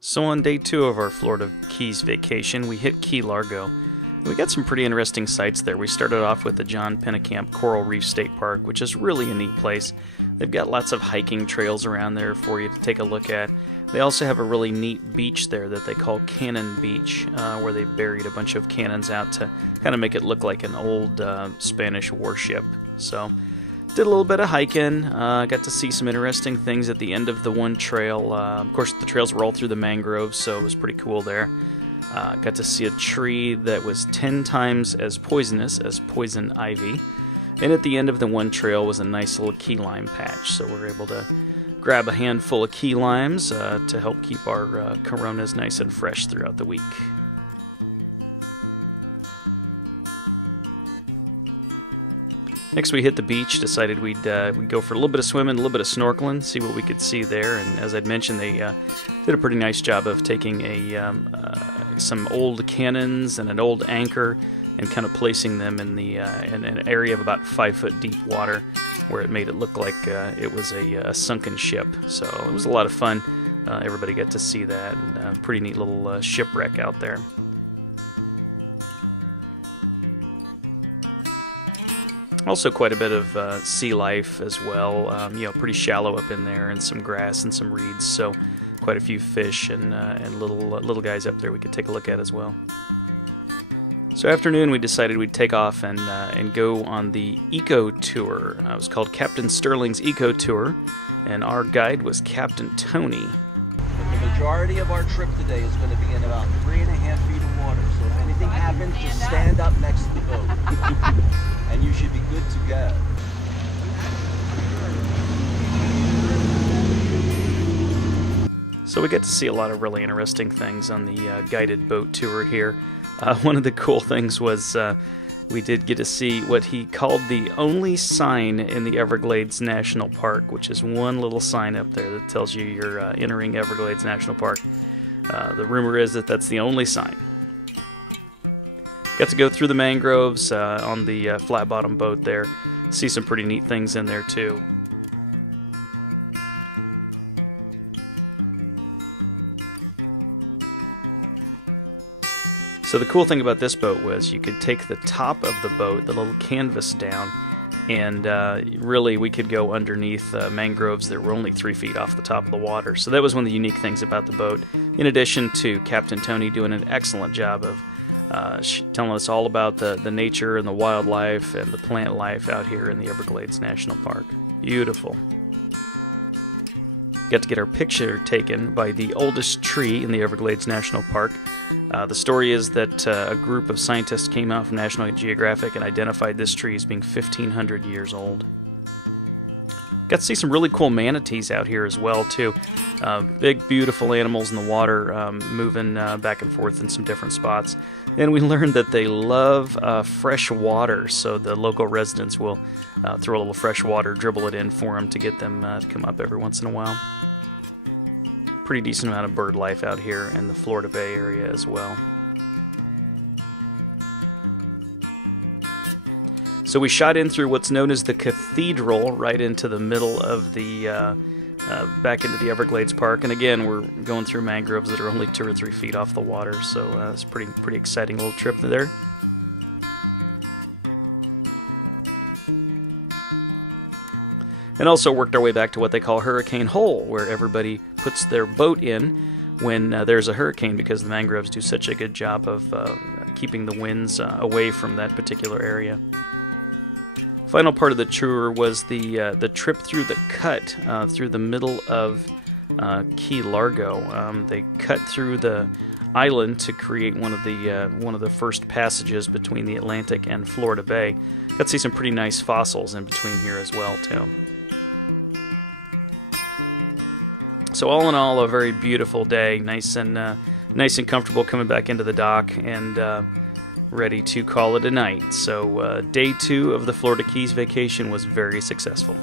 So on day 2 of our Florida Keys vacation, we hit Key Largo. We got some pretty interesting sights there. We started off with the Pennekamp Coral Reef State Park, which is really a neat place. They've got lots of hiking trails around there for you to take a look at. They also have a really neat beach there that they call Cannon Beach, where they buried a bunch of cannons out to kind of make it look like an old Spanish warship. So, did a little bit of hiking, got to see some interesting things at the end of the one trail. Of course, the trails were all through the mangroves, so it was pretty cool there. Got to see a tree that was 10 times as poisonous as poison ivy. And at the end of the one trail was a nice little key lime patch, so we were able to grab a handful of key limes to help keep our coronas nice and fresh throughout the week. Next we hit the beach, decided we'd go for a little bit of swimming, a little bit of snorkeling, see what we could see there. And as I'd mentioned, they did a pretty nice job of taking some old cannons and an old anchor and kind of placing them in an area of about 5 foot deep water, where it made it look like it was a sunken ship. So it was a lot of fun. Everybody got to see that, and a pretty neat little shipwreck out there. Also quite a bit of sea life as well, pretty shallow up in there, and some grass and some reeds, so quite a few fish and little guys up there we could take a look at as well. So afternoon we decided we'd take off and go on the Eco Tour. It was called Captain Sterling's Eco Tour, and our guide was Captain Tony. The majority of our trip today is going to be in about 3.5 feet of water, so if anything happens, just stand up next to the boat. And you should be good to go. So we get to see a lot of really interesting things on the guided boat tour here. One of the cool things was we did get to see what he called the only sign in the Everglades National Park, which is one little sign up there that tells you you're entering Everglades National Park. The rumor is that that's the only sign. Got to go through the mangroves on the flat bottom boat there. See some pretty neat things in there too. So the cool thing about this boat was you could take the top of the boat, the little canvas down, and really we could go underneath mangroves that were only 3 feet off the top of the water. So that was one of the unique things about the boat, in addition to Captain Tony doing an excellent job of telling us all about the nature and the wildlife and the plant life out here in the Everglades National Park. Beautiful. Got to get our picture taken by the oldest tree in the Everglades National Park. The story is that a group of scientists came out from National Geographic and identified this tree as being 1,500 years old. Got to see some really cool manatees out here as well, too. Big, beautiful animals in the water, moving back and forth in some different spots. And we learned that they love fresh water, so the local residents will throw a little fresh water, dribble it in for them to get them to come up every once in a while. Pretty decent amount of bird life out here in the Florida Bay area as well. So we shot in through what's known as the Cathedral, right into the middle of the back into the Everglades Park, and again we're going through mangroves that are only 2 or 3 feet off the water, so it's pretty exciting little trip there. And also worked our way back to what they call Hurricane Hole, where everybody puts their boat in when there's a hurricane, because the mangroves do such a good job of keeping the winds away from that particular area. Final part of the tour was the trip through the cut through the middle of Key Largo. They cut through the island to create one of the first passages between the Atlantic and Florida Bay. Got to see some pretty nice fossils in between here as well too. So all in all, a very beautiful day, nice and comfortable coming back into the dock, and ready to call it a night. So day 2 of the Florida Keys vacation was very successful.